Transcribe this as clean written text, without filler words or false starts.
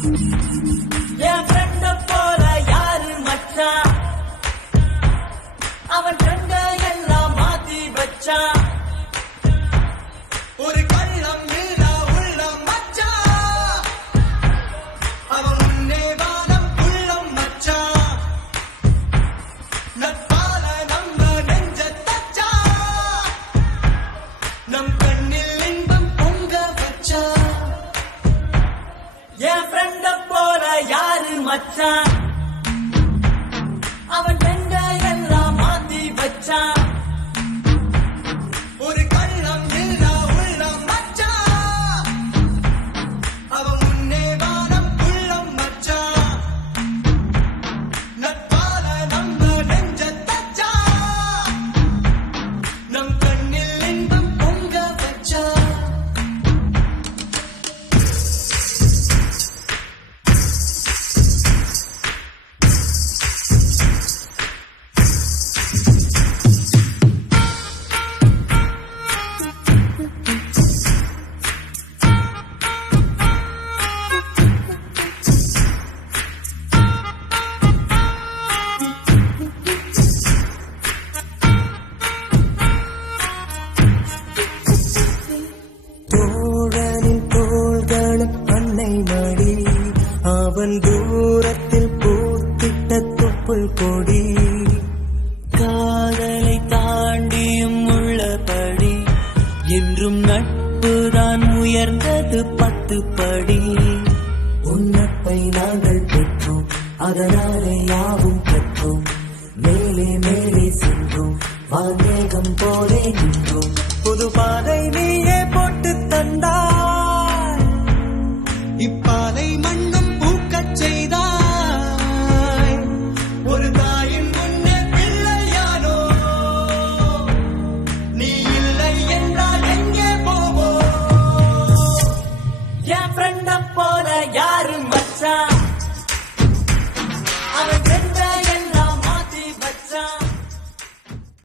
என் ஃப்ரெண்ட போல யாரு மச்சான், அவன் ஃப்ரெண்ட எல்லாம் மாத்தி வச்சான். ஒரு கள்ளம் இல்ல உள்ளம் மச்சான், அவன் முன்னே வானம் உள்ளம் மச்சான். நட்பால நம்ம நெஞ்ச தச்சா, நம் கண்ணில் இன்பம் பொங்க வச்சா. என் ஃப்ரெண்ட போல யாரு மச்சான், அவன் ஃப்ரெண்ட எல்லாம் மாத்தி வச்சான். ஒரு கள்ளம் இல்ல உள்ளம் மச்சான், அவன் முன்னே வானம் உள்ளம் மச்சான். நட்பால நம்ம நெஞ்ச தச்சா, நம் கண்ணில் இன்பம் பொங்க வச்சா. தோழனின் தோள்களும் அன்னை மடி, அவன் தூரத்தில் பூத்திட்ட தொப்புள் கொடி. காதலை தாண்டியும் உள்ளபடி என்றும் நட்புதான் உயர்ந்தது 10 படி. உன்னப்பை நாங்கள் பெற்றோம், அதனாலே யாவும் பெற்றோம். மேலே மேலே சென்றோம், வான்மேகம் போலே நின்றோம். புது பாதை நீ